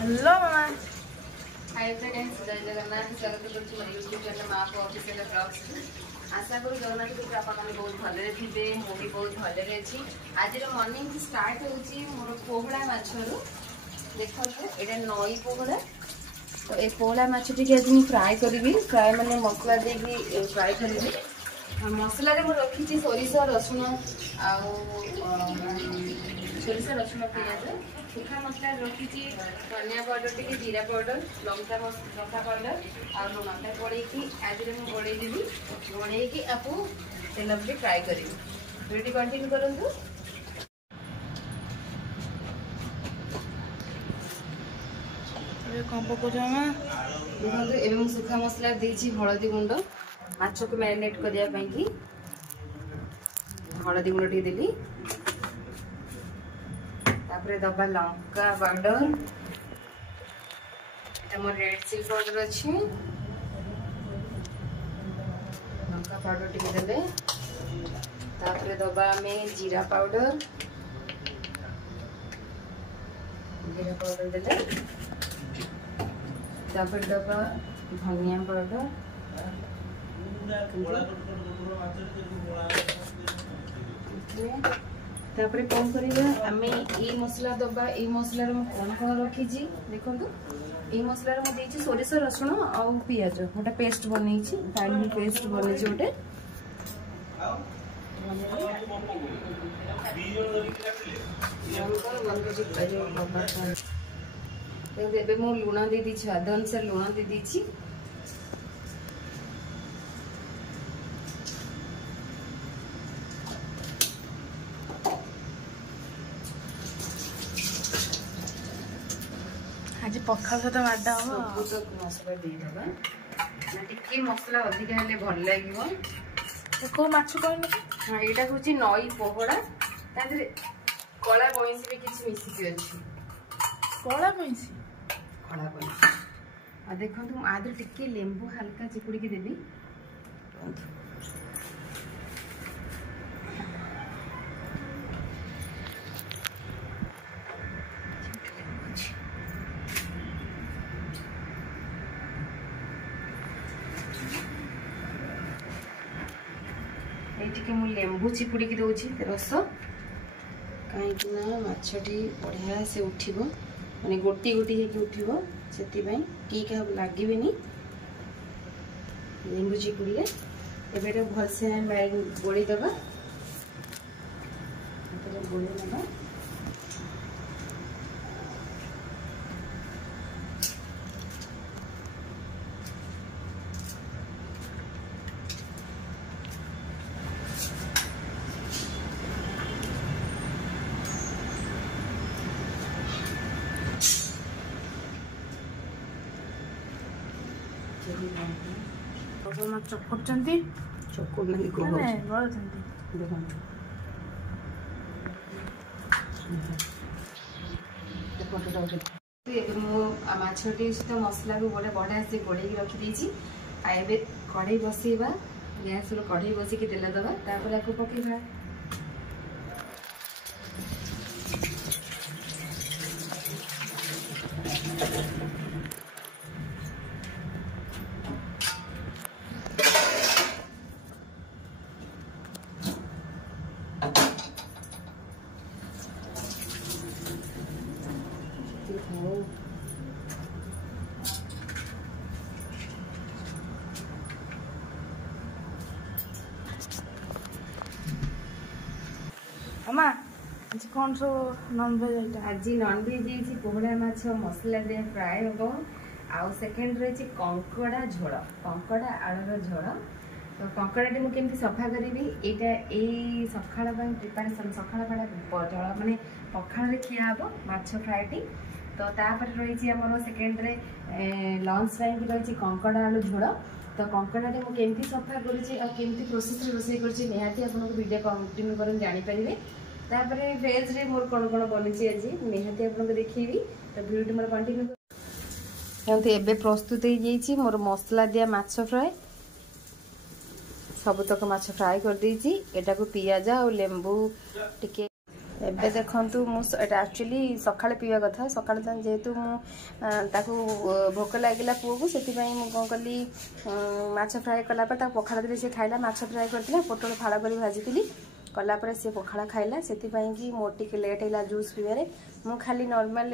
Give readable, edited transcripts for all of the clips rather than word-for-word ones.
Hello मामा। Hi friends, जय जगन्नाथ। स्वागत करछि मोर यूट्यूब चैनल मां को ऑफिशियल ब्लॉग्स। आशा करू जगन्नाथ कृपा आपण माने बहुत भले थिबे, मो भी बहुत भले अछि। आज रो मॉर्निंग स्टार्ट होछि मोर पोहड़ा माछरो। देखो एटा नई पोहड़ा, तो ए पोहड़ा माछ टी आज मैं फ्राई करबी। फ्राई माने मसला देगी फ्राई करबी। मसला रे मो रखी छी सोरिष रसुण आ सोरिष रसुण पियाज सुखा मसला रखी धनिया पाउडर टी जीरा पाउडर लंका पाउडर आ लुण पड़े आज मुझे गोड़े देवी गोड़े आपको तेल भी फ्राए करी। वीडियो कंटिन्यू करूँ। कौन पकाउछ मामा? देखो एवं सुखा मसला देछि हळदी गुंड माछ को मैरिनेट करिया पई कि हळदी गुंड टी देली। तापरे दबा लंका पाउडर हमर रेड चिली पाउडर अछि लंका पाउडर टी देले। तापरे दबा में जीरा पाउडर देले। तापर दबा धनिया पाउडर तापर कौन करिबा आमे ई मसला दबा। ई मसला रे कौन कौन रखी छी देखो। ई मसला रे म देछि सोरिष रसुण आ पियाज गोटा पेस्ट बनै छी। फाइन पेस्ट बनै छी गोटे एबे मो लुण दे दी स्वाद अनुसार लुण दे दी। आज पखाल सहित बाडा हम मसला देदेबा ना टिके मसला अधिक हेले भल लागिवो। को माछ कहन? हाँ एटा होची नई पोहड़ा तादरे कला बइसी भी किछि मिसी के अछि। कला पैसी आ देखो आदि टिके लेंबू हल्का चिपुड़ी के देबी। ये मु लेंबू चिपुड़ी की दौची रस कहीं माछटी बढ़िया से उठिबो माने गोटी गोटी हे उठिबो से टीका लगे लेंबू चिपुड़िए एबे भल से गोड़ी दबा गोड़ी ना चकुटी चकुर नहीं माछटी सहित मसला को गोटे बढ़िया से गोड़े रखी कढ़ई बसैबा गैस कढ़ई बसिक तेल दबा तापर आपको पकेबा। मामा आज कौन सो नॉनवेज आइटम? आज नॉनवेज पोहड़ा माछ मसला दे फ्राए हम आउ सेकेंड रही कंकड़ा झोल कंकड़ा आलूर झोल। तो कंकड़ाटी मुझे सफा करी यही सकाल प्रिपारेसन सकाल जल माने पखाल खिया हम माछ फ्राएटी। तो तापर रही आम सेकेंड लंच रही कंकड़ा आलू झोल। तो कंकड़ाटी मुझे सफा करी प्रोसेस रोसे कर आपको वीडियो कंटिन्यू कर जानीपर। तापर वेज रे मोर कौन कौन बनी आज निहाती आपको देखी। तो वीडियो मोर कंटिन्यू एबे प्रस्तुत हो जाइए मोर मसला दिया माछ फ्राए। सबतक माछ फ्राए कर देइछि। एटा को पियाज और लेंबू टिके एबे देखंतु मु एटा एक्चुअली सकाळे पीवा कथा सकाळे तन जेहेतु मु ताकू भोक लागिला पुओ को सेति पई मु कोन कली माछ फ्राई कला पर ता पखाड़ा दे से खाइला माछ फ्राई करथिला पोटल फाळा करी भाजितिली कला पर से पखाड़ा खाइला सेति पई कि मोर टिके लेट हैला जूस पीवारे मु खाली नॉर्मल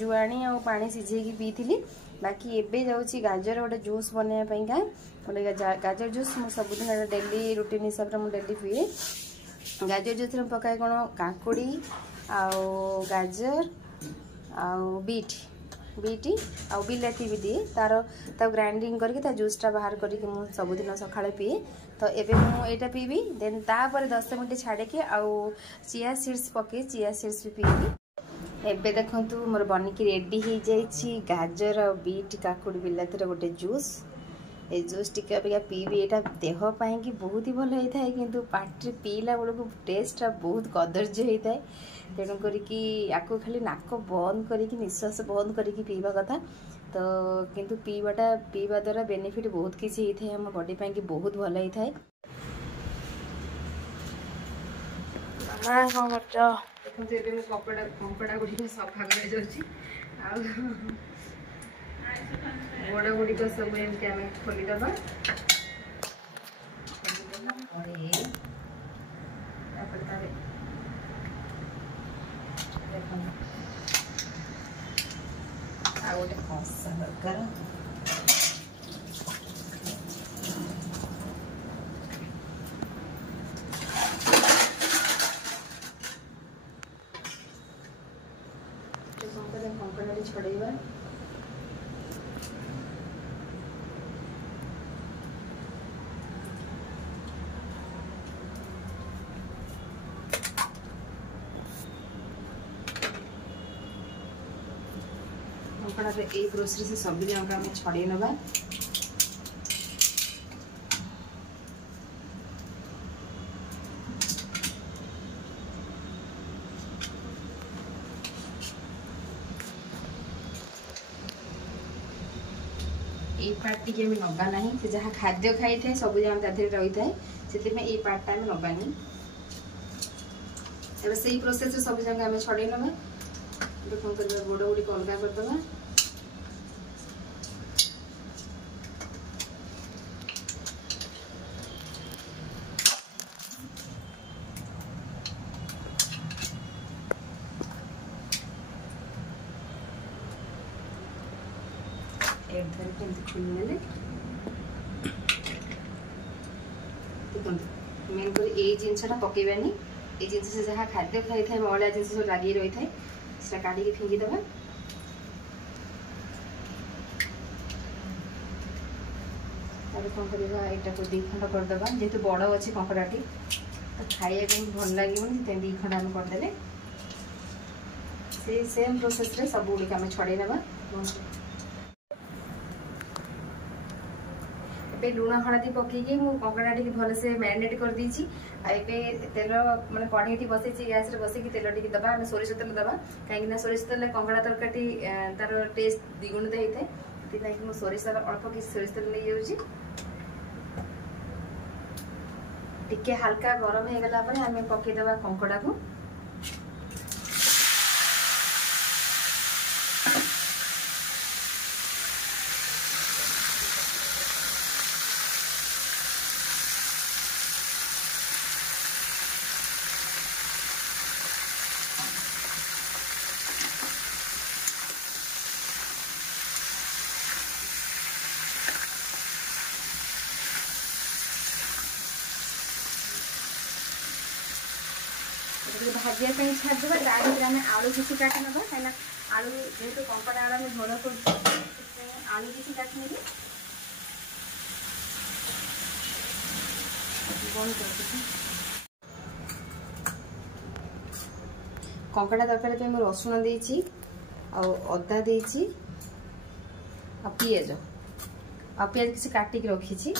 जुआणी आ पानी सिझे की पीथिली बाकी एबे जाउची गाजर गोटे जूस बनया पई का गोटे गाजर जूस मु सब दिन डेली रूटीन हिसाब रे मु डेली पिए गाजर जूस में पकाए कौन काकुड़ी आउ गाजर आउ बीट आउ बिलाती भी दिए तार ग्राइंडिंग करके जूसटा बाहर करके मुझे सबुदिन सकाଳେ पिए तो एबे मु एटा पीबी देन तापर 10 मिनट छाड़े के आउ चिया सीड्स पके चिया सीड्स भी पीबी। एबे देखंतु मोर बनिकी रेडी हो जाइछि गाजर और बीट काकुड़ी बिलाती गोटे जूस ए जूस टिके अबिका पीबी एटा देह पाई कि बहुत ही भल होता है किंतु पार्टी पीला बेलू टेस्ट बहुत कदर्य होता है तेणु करिकी याको खाली नाक बंद करिकी निश्वास बंद करिकी पीवा कथा तो किंतु पीवा द्वारा बेनिफिट बहुत किसी होता है हम बॉडी पाई कि बहुत भल होता है। मामा कौन कर देखो एबे मु कपड़ा गुडी सफा कर जाउची आ गोड़ा गुड़ी को सब एमती आम खोलीदबा आ गोटे कसा दरकार कंकड़ा छड़ेवा ग्रोसरी से सब जगह आम छड़े नवा पार्ट टी नवा ना से जहाँ खाद्य खाई था सब जगह रही था से पार्टा आम नवानी से प्रोसेस सब जगह आम छड़े नवा कौन कर गोड़ गुड़ी अलग करदे खोली मेन कर ये जिनसा पकेबानी ये जिनस से जहाँ खाद्य खाई था मैला जिन सब लगे रही है से काढ़ी फिंगीदे कौन करवा यहाँ को 2 खंड करदे जेहेतु बड़ अच्छे कंकड़ाटी तो खाइबा भल लगे 2 खंड आम करदे से सेम प्रोसेस रे सब गुड़िक आम छड़े ना ए लुण हलदी पकईकि कंकड़ा टी भल से मैरिनेट कर देछि तेल माने कढ़ई बसई गैस बसई तेल टी दबा सोरिष तेल दबा कहीं सोरिष तेल कंकड़ा तरकारी तार टेस्ट द्विगुणित होता है ये सोरिष तेल अल्प कि सोरिष तेल नहीं जाऊँगी टिके हल्का गरम हो गला आम पकईदबा कंकड़ा को भाजिया छाड़देवा तार आम आलू किसी काटी ना कहीं आलू जेहेतु कंकड़ा आलू आम झोल कर आलू किसी काटी ने बंद कर कंकड़ा तरकारी मैं रसुण देछि अदा देछि पियाज किसी काटिक रखी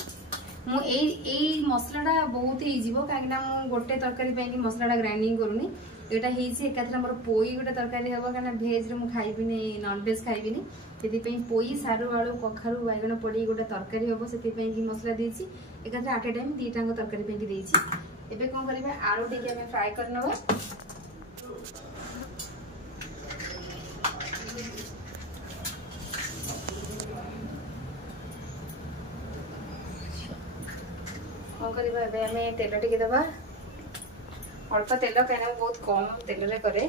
मुझे मसलाटा बहुत हो कहीं गोटे तरकारी मसलाटा ग्राइंडिंग करूनी यहाँ एकाथर मोर पोई गोटे तरकारी हम कहीं भेज मुझे खाइबी नॉन वेज खाइबी से पोई सारू आलू कखारू बैगण पड़ी गोटे तरकारी हम से मसला देती एकाथर आट टाइम 2टाक तरकारी एवं कौन करवा आलू टी फ्राए कर कौन करवा एबे तेल टिके दबा अल्प तेल कहीं बहुत कम तेल रे करे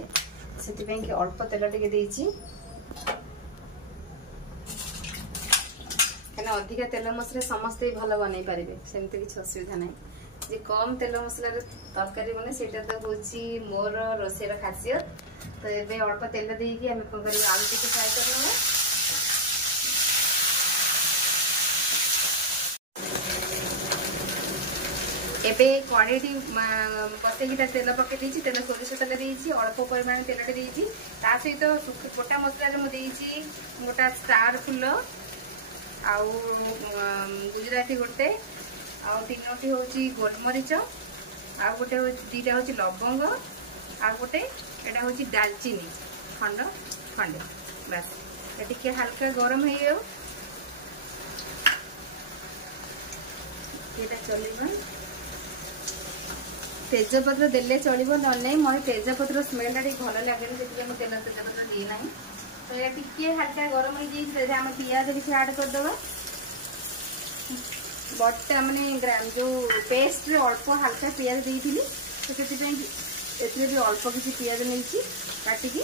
से अल्प तेल टिके देइछि कहीं अधिका तेल मसला समस्ते भल बन पारे सेमती किसी असुविधा ना जे कम तेल मसला तरकारी बने से तो हूँ मोर रोषेर खासियत तो ये अल्प तेल देकी आम कौन कर आलू टी फ्राए कर एबे कड़े बसैकी तेल पकई तेल सोरिष तेल देती अल्प परिमाण तेल देती सहित गोटा मसला मुझे गोटा स्टार फुल आउ गुजराती गोटे आउ 3टी हूँ गोलमरीच आउ गोटे दीटा हूँ लवंग आउ गोटे एटा हूँ दालचीनी खंड खंडे बस टिके हल्का गरम हो चल तेजपत्र देले चलो ना मैं तेजपत्र स्मेल टा भल लगे तेल तेजपत्र दिए ना तो ये टिके हल्का गरम हो जाए आम पियाज किसी ऐड करदे बटा माने जो पेस्ट रे अल्प हल्का पियाज देती तो से भी अल्प किसी पियाज नहीं काटिकी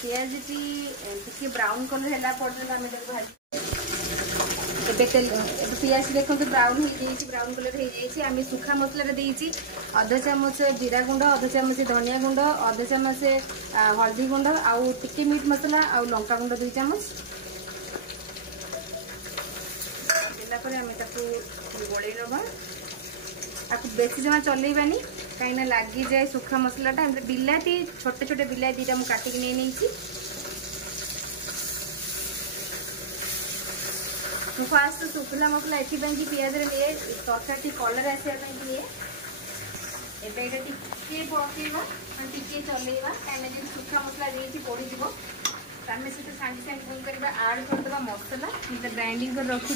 पियाज टी ब्राउन कलर है पर्यटन आम पियाज देखो ब्राउन हो ब्राउन कलर हो सुखा मसला देती अधा चामच जीरा गुंड अधा चामच धनिया गुंड अधा चामच हल्दी गुंड आउ टिके मीट मसला आउ लंका गुंड 2 चामच देला आम गोल नवा बेसी जमा चलैबानी कहीं लगी जाए सुखा मसलाटा बिलाती छोटे छोटे बिलाती 2टा मुझे काटिक नहीं फास्ट सुखला मसला ये पियाज लिए तरकारी कलर आसापी एवं टे पकईवा टे चलैवा कहीं सुखा मसला देती पड़ीज आम से सागे सागे कौन करवा आड करदे मसला ग्राइंडिंग कर रखी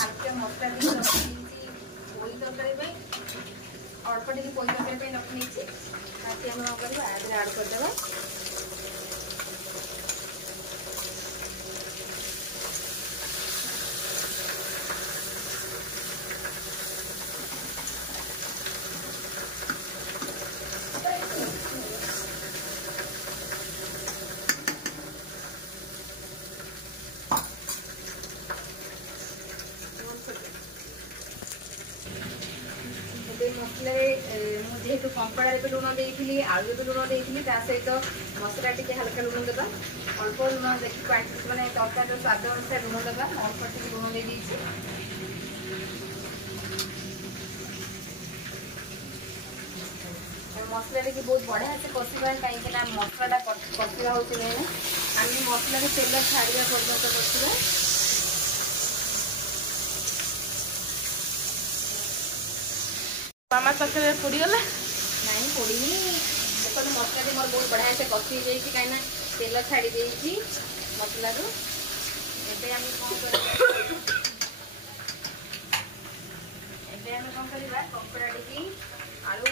हल्का मसला पोई तरकारी अल्प टे पोई तरकारी रखी बाकी आम कौन कर आड करदे मसला जेहेतु कंकड़ा लुण देती आलू लुण देती सहित मसला टी हल्का लुण देवा अल्प लुण देखिए मानने तरकारी स्वाद अनुसार लुण देवा अल्प टी लुण दे मसला टी बहुत बढ़िया से कषा कहीं मसलाटा कषा हो आम मसला तेल छाड़ा पर्यटन कषा मामा तक पोड़गला ना पोड़ी देखो मसला मोर बहुत बढ़िया से कषि जाइए कहीं तेल छाड़ी मसला कौन करवा कपड़ा टी आलू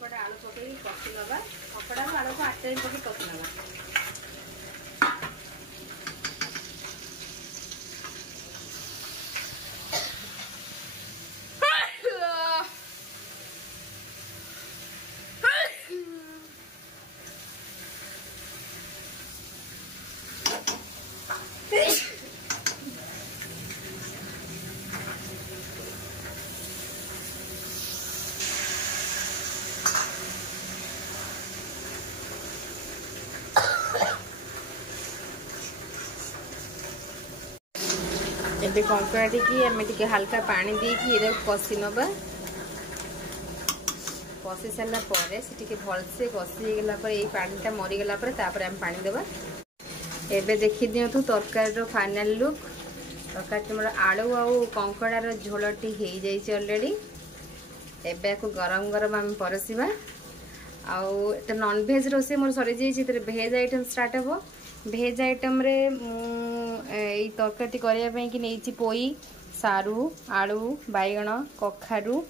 पकड़ा आलू पकई कषि नवा कपड़ा आलू को आटे पकई कषि नवा एबे कंकड़ा टी आम टे हल्का पानी देकी कषि नवा कषि सारा भलसे कषिगला पानीटा मरीगला आम पानी देवा एबे देखी दिंतु तरकारी फाइनाल लुक तरकारी मोर आलू आउ कंकड़ार झोलटी हो जाइए ऑलरेडी एबे को गरम गरम आम परसिबा आउ एटा नॉन भेज रोसे मोर सरी जाइए भेज आइटम स्टार्ट हे भेज आइटम रे यही तरकारी करने कि नहीं पोई सारू आलू बैगण कखारू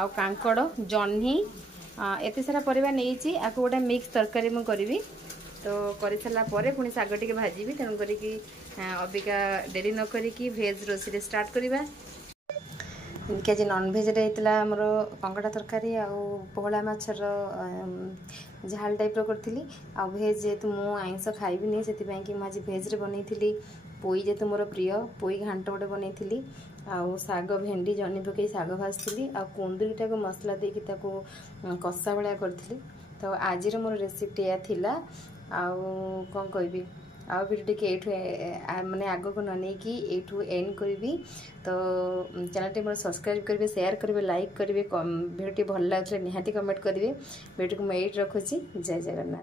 आउ कांकड़ जह्नी एत सारा परिवा नहीं आपको गोटे मिक्स तरकारी मुझे करी तो कर सारापर पुणी शाग टे भाजी तेणु करी अबिका डेरी न करी भेज रोषे स्टार्ट करवा। इनके आज नॉनभेज होता आमर कंकड़ा तरकारी आउ पोहला माछर झाल टाइप करी आ भेज जेहेतु मु आइंस खाइबी से आज भेज बनई पोई जेहेतु मोर प्रिय पोई घाट गोटे बनई आउ साग भेंडी जनी पकई साग भाजती आ कुंदुरीटा को मसला देकी कषा भाया करी। तो आज मोर रेसिपी या थिला आउ कौन कहबी आउ भिडियो टे माने आग को ननेकी एठू एंड करी। तो चैनल टे मोर सब्सक्राइब करेंगे शेयर करेंगे लाइक करेंगे भिडियो भल लगे निहाती कमेंट करेंगे। भिडियो को मैं रखुची। जय जगन्नाथ।